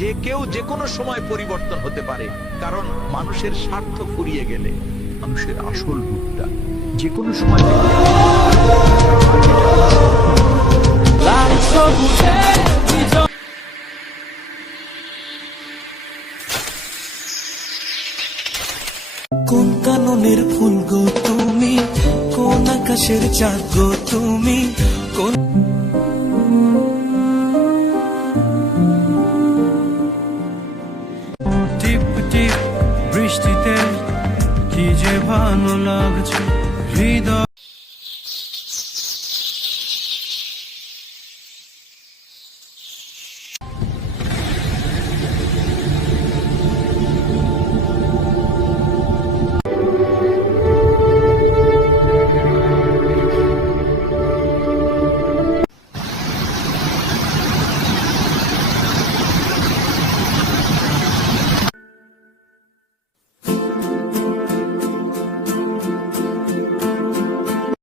যে কেউ যে কোনো সময় পরিবর্তন হতে পারে, কারণ মানুষের স্বার্থ ফুরিয়ে গেলে মানুষের আসল রূপটা যে কোনো সময় কোন কাননের ফুল গো তুমি, কোন আকাশের চাঁদ গো তুমি, কোন টিপ টিপ বৃষ্টিতে কি যে ভালো লাগছে হৃদয়।